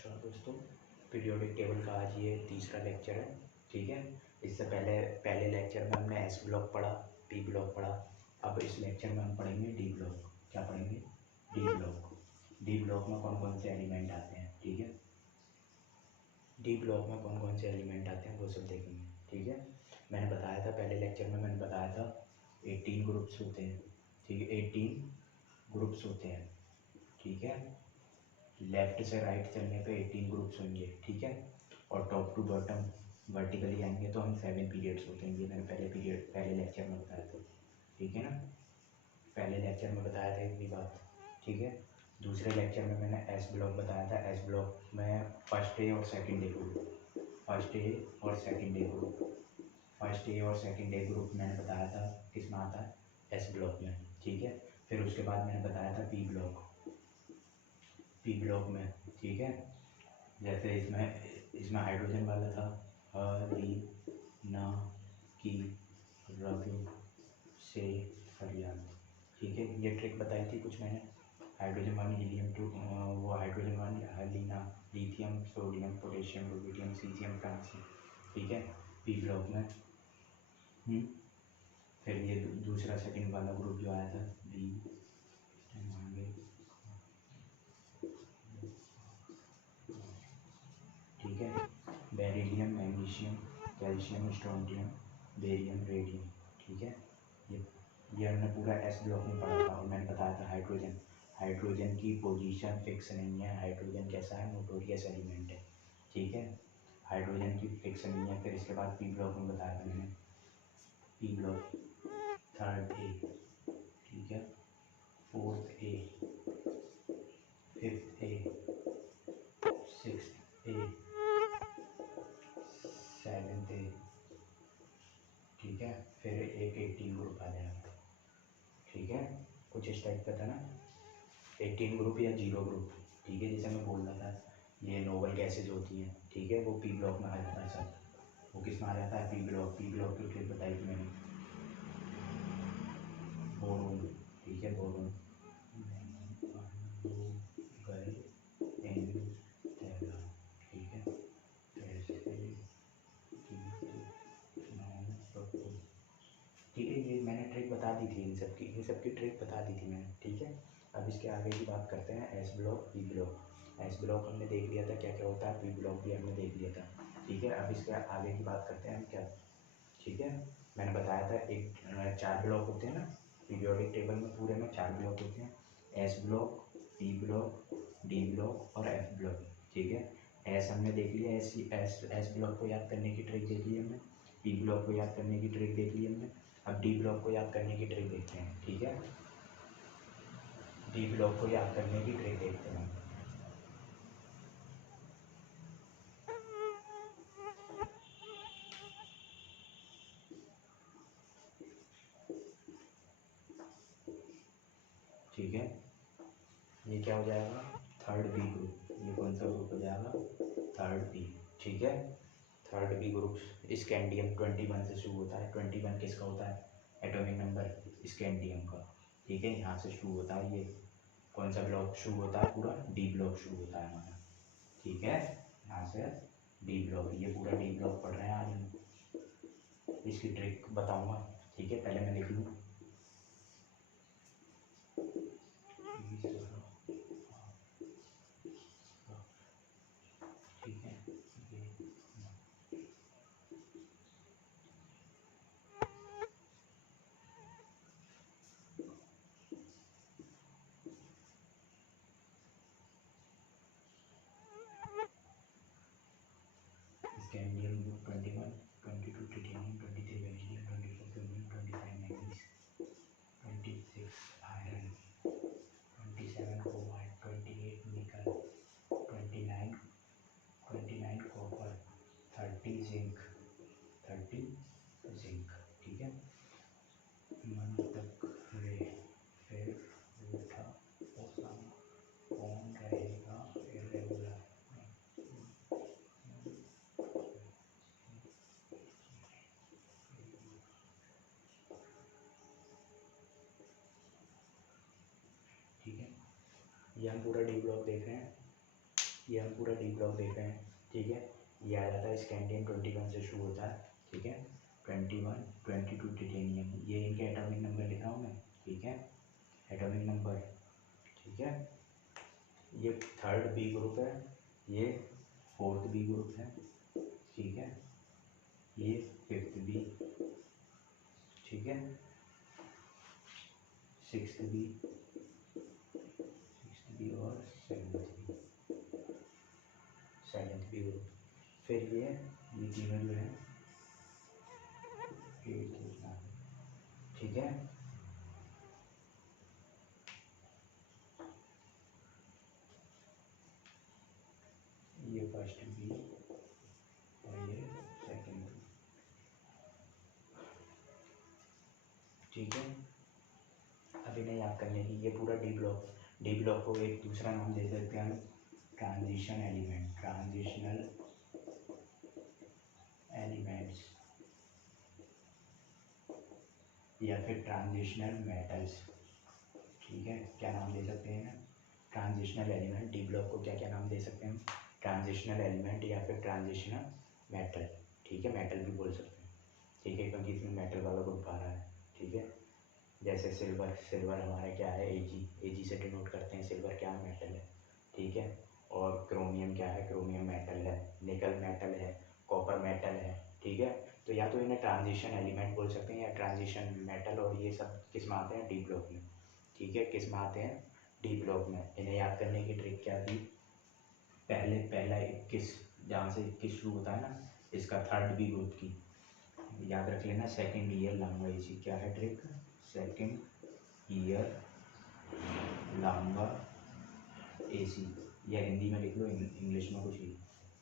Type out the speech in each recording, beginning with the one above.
नमस्कार दोस्तों। Periodic table का आज ये तीसरा लेक्चर है। ठीक है, इससे पहले लेक्चर में हमने एस ब्लॉक पढ़ा, पी ब्लॉक पढ़ा। अब इस लेक्चर में हम पढ़ेंगे डी ब्लॉक। क्या पढ़ेंगे? D block. डी ब्लॉक में कौन कौन से एलिमेंट आते हैं? ठीक है, डी ब्लॉक में कौन कौन से एलिमेंट आते हैं वो सब देखेंगे। ठीक है, मैंने बताया था पहले लेक्चर में, मैंने बताया था 18 ग्रुप्स होते हैं। ठीक है, 18 ग्रुप्स होते हैं। ठीक है, लेफ्ट से राइट चलने पे 18 ग्रुप्स होंगे। ठीक है, और टॉप टू बॉटम वर्टिकली आएंगे तो हम 7 पीरियड्स होते हैं। ये मैंने पहले लेक्चर में बताया था। ठीक है ना, पहले लेक्चर में बताया था इतनी बात। ठीक है, दूसरे लेक्चर में मैंने एस ब्लॉक बताया था। एस ब्लॉक में फर्स्ट ए और second A group, first A और second A group, first A और सेकंड ए ग्रुप मैंने बताया था किस में आता है? एस ब्लॉक में। ठीक है, फिर उसके बाद मैंने बताया था पी ब्लॉक, पी ब्लॉक में। ठीक है, जैसे इसमें हाइड्रोजन वाला था हरी न की रग से फरियाद। ठीक है, ये ट्रिक बताई थी कुछ मैंने। हाइड्रोजन वन हीलियम टू, वो हाइड्रोजन वन हलीना, lithium sodium potassium rubidium caesium francium. ठीक है, पी ब्लॉक में। फिर ये दूसरा सेकंड वाला ग्रुप जो आया था बी, ठीक है, beryllium magnesium calcium strontium barium radium. ठीक है, ये हमने पूरा एस ब्लॉक में पढ़ा था। और मैंने बताया था हाइड्रोजन, हाइड्रोजन की पोजीशन फिक्स नहीं है। हाइड्रोजन कैसा है? नोटोरियस एलिमेंट है। ठीक है, हाइड्रोजन की फिक्स नहीं है। फिर इसके बाद पी ब्लॉक में बताया था मैंने, पी ब्लॉक थर्ड ए, ठीक है, fourth A, fifth A, sixth A, seventh A. ठीक है, फिर एक 18 ग्रुप आ जाएगा। ठीक है, कुछ इस टाइप का था ना, 18 ग्रुप या 0 ग्रुप। ठीक है, जैसे मैं बोल रहा था ये नोबल गैसेज होती हैं। ठीक है, वो पी ब्लॉक में आ जाता है सब। वो किस में आ जाता है? P block. पी ब्लॉक की ट्रिक बताई थी मैंने, बोरोन। ठीक है, बोरोन गए इन तेरा। ठीक है, ठीक है, ये मैंने ट्रिक बता दी थी, इन सब की ट्रिक बता दी थी मैंने। ठीक है, अब इसके आगे की बात करते हैं। S block, P block. S block हमने देख लिया था क्या क्या होता है, पी ब्लॉक भी हमने देख लिया था। ठीक है, अब इसके आगे की बात करते हैं हम क्या। ठीक है, मैंने बताया था एक 4 ब्लॉक होते हैं ना पीरियोडिक टेबल में, पूरे में 4 ब्लॉक होते हैं। S block, P block, D block और एफ ब्लॉक। ठीक है, एस हमने देख लिया, एस ब्लॉक को याद करने की ट्रिक देख ली हमने, पी ब्लॉक को याद करने की ट्रिक देख ली हमने। अब डी ब्लॉक को याद करने की ट्रिक देखते हैं। ठीक है, डी ब्लॉक को याद करने की ट्रिक देखते हैं। ठीक है, ये क्या हो जाएगा? Third B group. ये कौन सा ग्रुप हो जाएगा? Third B. ठीक है, थर्ड बी ग्रुप स्कैंडियम 21 से शुरू होता है। 21 किसका होता है? एटॉमिक नंबर स्कैंडियम का। ठीक है, यहाँ से शुरू होता है। ये कौन सा ब्लॉक शुरू होता है? पूरा डी ब्लॉक शुरू होता है हमारा। ठीक है, यहाँ से डी ब्लॉक, ये पूरा डी ब्लॉक पढ़ रहे हैं आज हम। इसकी ट्रिक बताऊंगा। ठीक है, पहले मैं लिख लूँ। ठीक है, scandium group 21, 22 titanium, 23 beryllium, 24 chromium, 25 manganese, 26 iron, 27 cobalt, 28 निकल, 29 कॉपर, 30 जिंक, 30 जिंक। ठीक है, मन तक रे, फिर उठा ओसामा, कौन रहेगा इरेगुलर। ठीक है, ये हम पूरा डी ब्लॉक देख रहे हैं। ये हम पूरा डी ब्लॉक देख रहे हैं, ठीक है। ये आ जाता है स्कैंडियम 21 से शुरू होता है, ठीक है। 21, 22 टिटेनियम, ये इनके एटॉमिक नंबर लिखा हूँ मैं, ठीक है, एटॉमिक नंबर, ठीक है। ये थर्ड बी ग्रुप है, ये फोर्थ बी ग्रुप है, ठीक है, ये फिफ्थ बी, ठीक है, सिक्स्थ बी और सेवेंथ बी ग्रुप। फिर ये तीनों जो है ठीक है। ये फर्स्ट बी और ये सेकंड बी, ठीक है। अब इन्हें याद करने की, ये पूरा डी ब्लॉक को एक दूसरा नाम दे सकते हैं हम, ट्रांजिशन एलिमेंट, ट्रांजिशनल एलिमेंट्स, या फिर ट्रांजिशनल मेटल्स, ठीक है। क्या नाम दे सकते हैं ना, ट्रांजिशनल एलिमेंट, डी ब्लॉक को क्या क्या नाम दे सकते हैं हम, ट्रांजिशनल एलिमेंट या फिर ट्रांजिशनल मेटल, ठीक है, मेटल भी बोल सकते हैं, ठीक है, क्योंकि इसमें मेटल वाला ग्रुप आ रहा है, ठीक है। जैसे सिल्वर हमारा क्या है, एजी से डिनोट करते हैं, सिल्वर क्या है, मेटल है, ठीक है। और क्रोमियम क्या है, क्रोमियम मेटल है, निकल मेटल है, कॉपर मेटल है, ठीक है। तो या तो इन्हें ट्रांजिशन एलिमेंट बोल सकते हैं या ट्रांजिशन मेटल, और ये सब किस में आते हैं, डी ब्लॉक में, ठीक है, किस में आते हैं, डी ब्लॉक में। इन्हें याद करने की ट्रिक क्या थी, पहला 21, जहाँ से 21 शुरू होता है ना, इसका थर्ड बी ग्रुप की याद रख लेना, सेकेंड ईयर लांगा एसी, क्या है ट्रिक, सेकेंड ईयर लांगा एसी, या हिंदी में लिख लो, इंग्लिश में कुछ भी,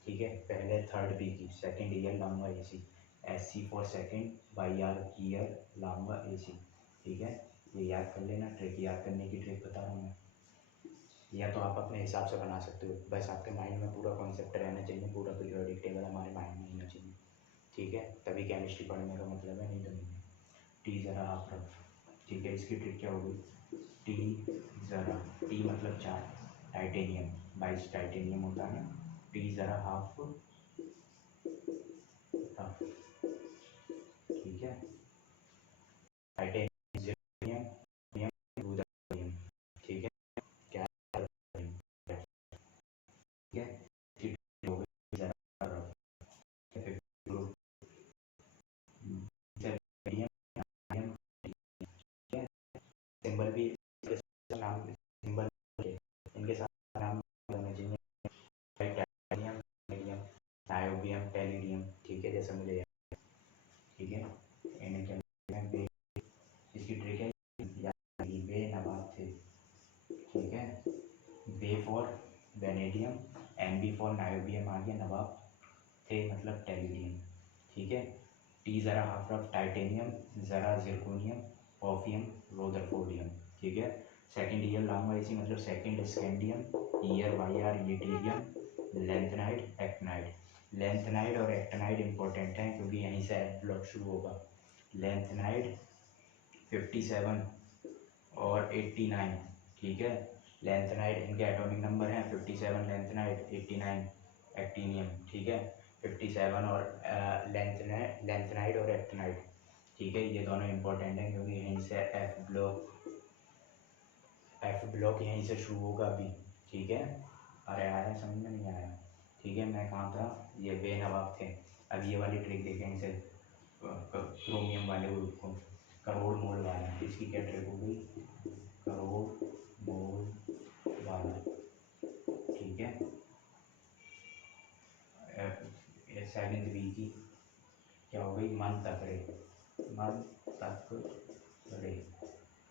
ठीक है। पहले थर्ड बी की, सेकेंड ईयर लांगा AC, S C for second, Y R year लांगा एसी, ठीक है। ये याद कर लेना, ट्रिक याद करने की ट्रिक बता रहा हूँ मैं, या तो आप अपने हिसाब से बना सकते हो, बस आपके माइंड में पूरा कॉन्सेप्ट रहना चाहिए, पूरा पीरियोडिक टेबल हमारे माइंड में होना चाहिए, ठीक है, तभी केमिस्ट्री पढ़ने का मतलब है, नहीं तो नहीं है। टी ज़रा हाफ रफ, ठीक है, इसकी ट्रिक क्या होगी, टी ज़रा, टी मतलब 4, टाइटेनियम 22 टाइटेनियम होता है ना, टी ज़रा हाफ रफ, ठीक है, टाइटेनियम जीरोनियम, रुदानियम, ठीक है, क्या है, ठीक है, ठीक हो गई ज़रा रफ, फिर सिंबल भी नाम, सिंबल इनके साथ नाम होने चाहिए, टाइटेनियम, टेलियम, नायोबियम, टेलिडियम, ठीक है, जैसे मुझे याद, ठीक है। इन्हें क्या बोलते हैं, इसकी ट्रिक है, यानी वे नवाब थे, ठीक है, V for vanadium, N B for niobium आ गया, नवाब थे मतलब टेलिडियम, ठीक है। टी ज़रा हाफ रफ टाइटेनियम, ज़रा जिरकोनियम, ऑफियम रोदरफोर्डियम, ठीक है। सेकेंड ईयर लांगा इसी मतलब second scandium, year Y R yttrium, lanthanide actinide, lanthanide और एक्टनाइड इंपॉर्टेंट हैं क्योंकि यहीं से ब्लॉक शुरू होगा। लेंथनाइड 57 और 89, ठीक है, लेंथनाइड इनके एटॉमिक नंबर हैं 57 लेंथनाइड, 89 एक्टीनियम, ठीक है। 57 और लेंथनाइड और एक्टिनाइड, ठीक है, ये दोनों इंपॉर्टेंट हैं क्योंकि यहीं से एफ ब्लॉक यहीं से शुरू होगा अभी, ठीक है। अरे आया समझ में नहीं आया, ठीक है, मैं कहाँ था, ये वे नवाब थे। अब ये वाली ट्रिक देखें इनसे, क्रोमियम वाले ग्रुप को, करोड़ मोल वाला, इसकी क्या ट्रिक होगी, करोड़ मोल वाला, ठीक है। सेवेंथ बी की क्या हो गई, मन तक रे, मन तक रे,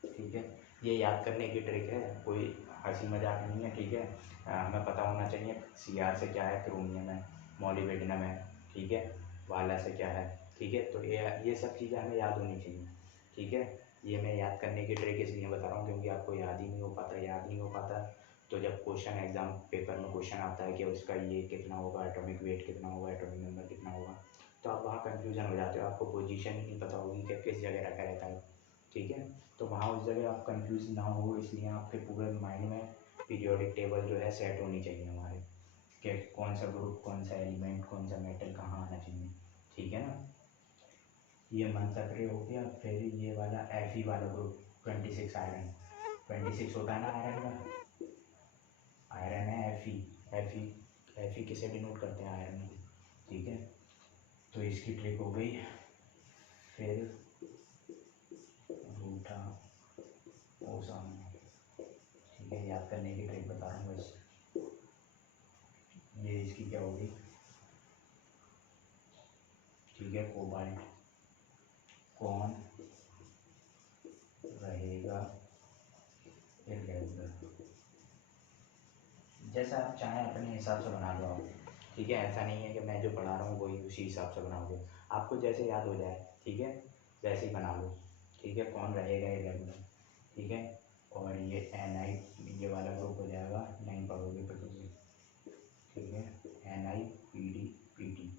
ठीक है। ये याद करने की ट्रिक है, कोई हंसी मजाक नहीं है, ठीक है। हमें पता होना चाहिए सी आर से क्या है, क्रोमियम है, मोलिब्डेनम है, ठीक है, वाला से क्या है, ठीक है। तो ये सब चीज़ें हमें याद होनी चाहिए, ठीक है। ये मैं याद करने की ट्रिक इसलिए बता रहा हूँ क्योंकि आपको याद ही नहीं हो पाता, याद नहीं हो पाता, तो जब क्वेश्चन एग्जाम पेपर में क्वेश्चन आता है कि उसका ये कितना होगा, एटॉमिक वेट कितना होगा, एटॉमिक नंबर कितना होगा, तो आप वहाँ कंफ्यूजन हो जाते हो, आपको पोजीशन ही नहीं पता होगी कि किस जगह रखा रहता है, ठीक है। तो वहाँ उस जगह आप कंफ्यूज ना हो, इसलिए आपके पूरे माइंड में पीरियोडिक टेबल जो है सेट होनी चाहिए हमारे, कि कौन सा ग्रुप, कौन सा एलिमेंट, कौन सा मेटल कहाँ आना चाहिए, ठीक है ना। ये मंतक्रिय हो गया। फिर ये वाला Fe वाला ग्रुप 26 आयरन, 26 होता है ना आयरन का, आयरन है Fe किसे डिनोट करते हैं, आयरन को, ठीक है। तो इसकी ट्रिक हो गई। फिर रूठा ओसान, ठीक है, याद करने की ट्रिक बता रहा हूँ बस। ये इसकी क्या होगी, ठीक है, कोबाल्ट, कौन रहेगा इरेगुलर, जैसा आप चाहें अपने हिसाब से बना लो आप, ठीक है। ऐसा नहीं है कि मैं जो पढ़ा रहा हूँ वही उसी हिसाब से बनाओगे, आपको जैसे याद हो जाए, ठीक है, वैसे ही बना लो, ठीक है। कौन रहेगा इरेगुलर, ठीक है। और ये Ni, ये वाला ग्रुप हो जाएगा, नहीं पढ़ोगे पिटोगे, ठीक है। NiPd, Ni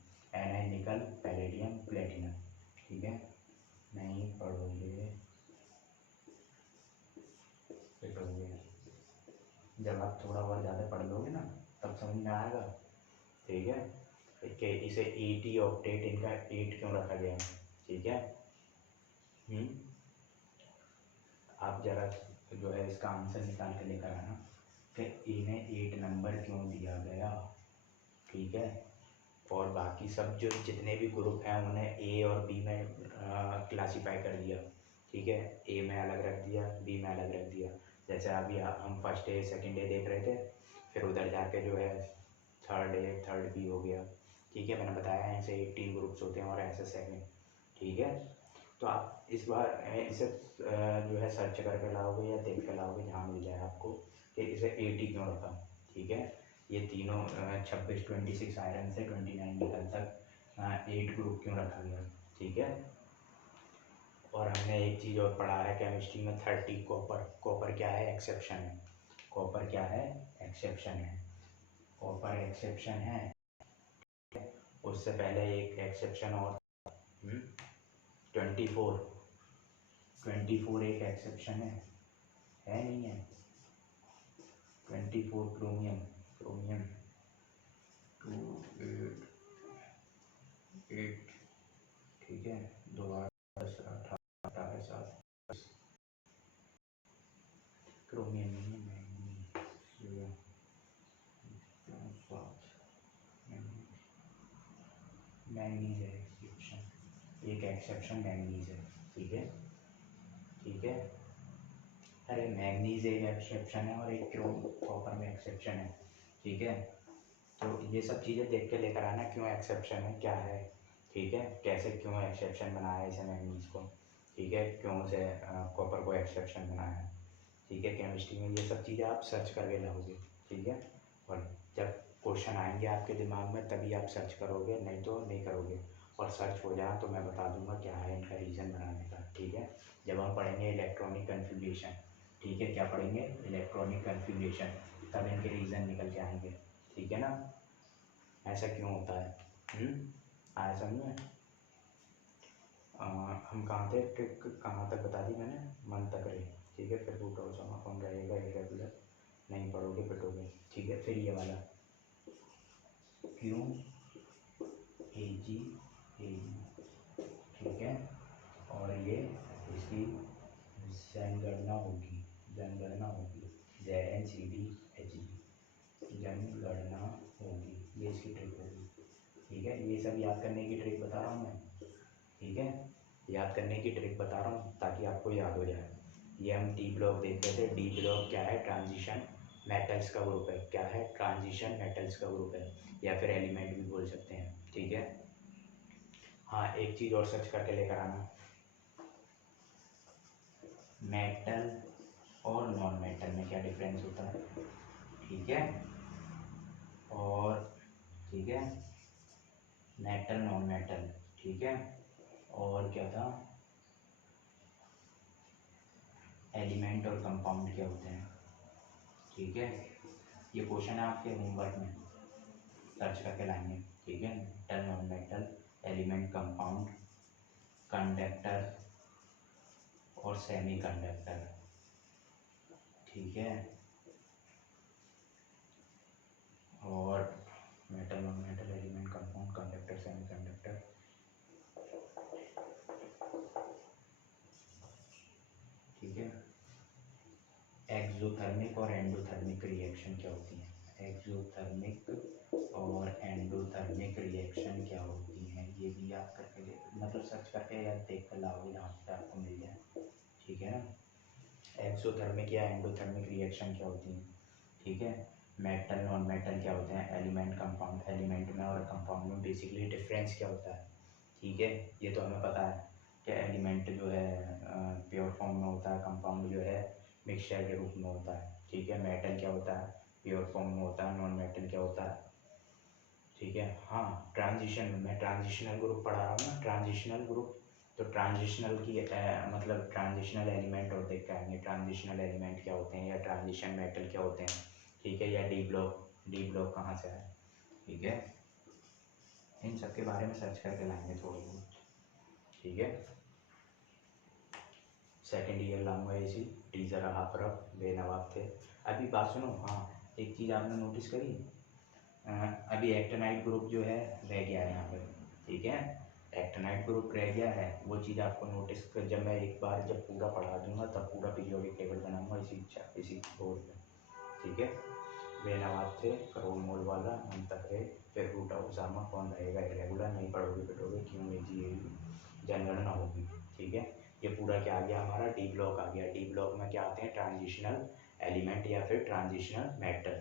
निकल, पैलेडियम, प्लेटिनम, ठीक है, नहीं पढ़ोगे पिटोगे। जब आप थोड़ा और ज़्यादा पढ़ लोगे ना तब समझ में आएगा, ठीक है। कि इसे 80 ऑक्टेट, इनका 8 क्यों रखा गया है, ठीक है। आप जरा जो है इसका आंसर निकाल के लेकर आना कि इन्हें 8 नंबर क्यों दिया गया, ठीक है। और बाकी सब जो जितने भी ग्रुप हैं उन्हें ए और बी में क्लासीफाई कर दिया, ठीक है। ए में अलग रख दिया, बी में अलग रख दिया। जैसे अभी हम फर्स्ट ए सेकेंड ए देख रहे थे, फिर उधर जाके जो है थर्ड ए थर्ड बी हो गया, ठीक है। मैंने बताया ऐसे 18 ग्रुप्स होते हैं और ऐसे 7, ठीक है। तो आप इस बार इसे जो है सर्च करके लाओगे या देख के लाओगे जहाँ मिल जाए आपको कि इसे 80 क्यों रखा, ठीक है। ये तीनों 26 आयरन से 29 निकल तक 8 ग्रुप क्यों रखा गया, ठीक है। और हमने एक चीज़ और पढ़ा है केमिस्ट्री में, 30 कॉपर, कॉपर क्या है, एक्सेप्शन है, कॉपर क्या है, एक्सेप्शन है, कॉपर एक्सेप्शन है। उससे पहले एक एक्सेप्शन और 24, 24 एक एक्सेप्शन है नहीं है, 24 क्रोमियम, क्रोमियम 288, ठीक है, 2 8 10 18 18 7, क्रोमियम नहीं है, मैंगनीज है एक्सेप्शन, एक एक्सेप्शन मैंगनीज है, ठीक है, ठीक है। अरे मैंगनीज एक एक्सेप्शन है और एक कॉपर में एक्सेप्शन है, ठीक है। तो ये सब चीज़ें देख के लेकर आना, क्यों एक्सेप्शन है, क्या है, ठीक है, कैसे क्यों एक्सेप्शन बनाया इसे मैंगनीज को, ठीक है, क्यों से कॉपर को एक्सेप्शन बनाया, ठीक है। केमिस्ट्री में ये सब चीज़ें आप सर्च करके लाओगे, ठीक है। और जब क्वेश्चन आएंगे आपके दिमाग में तभी आप सर्च करोगे, नहीं तो नहीं करोगे। और सर्च हो जाए तो मैं बता दूंगा क्या है इनका रीज़न बनाने का, ठीक है। जब हम पढ़ेंगे इलेक्ट्रॉनिक कन्फिग्रेशन, ठीक है, क्या पढ़ेंगे, इलेक्ट्रॉनिक कन्फिग्रेशन, तब इनके रीज़न निकल के आएंगे, ठीक है ना। ऐसा क्यों होता है, आया समझ में। हम कहाँ थे, ट्रिक कहाँ तक बता दी मैंने, मन तक रहे, ठीक है। फिर रूट ऑफ समा कौन रहेगा इरेगुलर, नहीं पढ़ोगे पिटोगे, ठीक है। फिर ये वाला क्यों AG, ठीक है। और ये इसकी जनगणना होगी, जनगणना होगी, ZnCdHg, जनगणना होगी, ये इसकी ट्रिक होगी, ठीक है। ये सब याद करने की ट्रिक बता रहा हूँ मैं, ठीक है, याद करने की ट्रिक बता रहा हूँ ताकि आपको याद हो जाए। ये हम डी ब्लॉक देख रहे थे, डी ब्लॉक क्या है, ट्रांजिशन मेटल्स का ग्रुप है, क्या है, ट्रांजिशन मेटल्स का ग्रुप है, या फिर एलिमेंट भी बोल सकते हैं, ठीक है। हाँ एक चीज़ और सर्च करके लेकर आना, मेटल और नॉन मेटल में क्या डिफरेंस होता है, ठीक है। और ठीक है, मेटल नॉन मेटल, ठीक है। और क्या था, एलिमेंट और कंपाउंड क्या होते हैं, ठीक है। ये क्वेश्चन है आपके होमवर्क में, सर्च करके लाएंगे, ठीक है। Metal non metal, element compound, conductor और सेमी कंडक्टर, ठीक है। और है। एक्सोथर्मिक और एंडोथर्मिक रिएक्शन क्या होती है, एक्सोथर्मिक और एंडोथर्मिक रिएक्शन क्या होती हैं, ये भी आप करके मतलब सर्च करके या देख कर लाओगे जहाँ से आपको मिल जाए, ठीक है ना। एक्सोथर्मिक या एंडोथर्मिक रिएक्शन क्या होती है, ठीक है। मेटल नॉन मेटल क्या होते हैं, एलिमेंट कंपाउंड, एलिमेंट में और कंपाउंड में बेसिकली डिफरेंस क्या होता है, ठीक है। ये तो हमें पता है कि एलिमेंट जो है प्योर फॉर्म में होता है, कंपाउंड जो है मिक्सचर के रूप में होता है, ठीक है। मेटल क्या होता है, प्योर फॉर्म में होता है, नॉन मेटल क्या होता है, ठीक है। हाँ, ट्रांजिशन, मैं ट्रांजिशनल ग्रुप पढ़ा रहा हूँ ना, ट्रांजिशनल ग्रुप, तो ट्रांजिशनल की मतलब ट्रांजिशनल एलिमेंट और देख के आएंगे ट्रांजिशनल एलिमेंट क्या होते हैं या ट्रांजिशन मेटल क्या होते हैं, ठीक है। या डी ब्लॉक कहाँ से है, ठीक है। इन सब के बारे में सर्च करके लाएंगे थोड़ी बहुत, ठीक है। सेकेंड ईयर लाऊंगा इसी, टीचर हाफ रफ बेनवाब थे। अभी बात सुनो, हाँ एक चीज़ आपने नोटिस करी, अभी एक्टिनाइट ग्रुप जो है रह गया है यहाँ पे, ठीक है। एक्टिनाइट ग्रुप रह गया है, वो चीज़ आपको नोटिस कर, जब मैं एक बार जब पूरा पढ़ा दूंगा तब पूरा पीरियोडिक टेबल बनाऊंगा इसी बोर्ड में, ठीक है। बेनवाब थे, करोड़ मोल वाला, हम तक रहे, फिर रूट ऑफ उसामा, कौन रहेगा इरेगुलर, नहीं पढ़ोगे पिटोगे, क्यों ये जनगणना होगी, ठीक है। ये पूरा क्या आ गया हमारा, डी ब्लॉक आ गया। डी ब्लॉक में क्या आते हैं, ट्रांजिशनल एलिमेंट या फिर ट्रांजिशनल मेटल,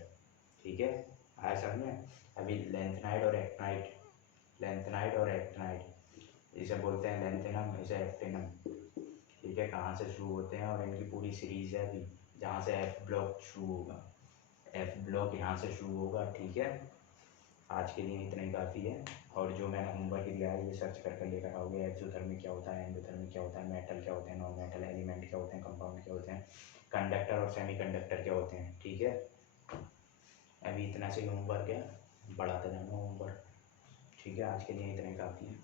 ठीक है। आया समझ में। अभी लेंथेनाइड और एक्टिनाइड, लेंथेनाइड और एक्टिनाइड इसे बोलते हैं लेंथेनम, इसे एक्टिनम, ठीक है। कहाँ से शुरू होते हैं और इनकी पूरी सीरीज है अभी, जहाँ से एफ ब्लॉक शुरू होगा, एफ ब्लॉक यहाँ से शुरू होगा, ठीक है। आज के लिए इतना ही काफ़ी है, और जो मैंने होमवर्क दिया है ये सर्च करके लेकर आओगे, एक्सोथर्मिक क्या होता है, एंडोथर्मिक क्या होता है, मेटल क्या होते हैं, नॉन मेटल एलिमेंट क्या होते हैं, कंपाउंड क्या होते हैं, कंडक्टर और सेमीकंडक्टर क्या होते हैं, ठीक है। अभी इतना से ही होमवर्क है, बढ़ाते जाना होमवर्क, ठीक है। आज के लिए इतना ही काफ़ी है।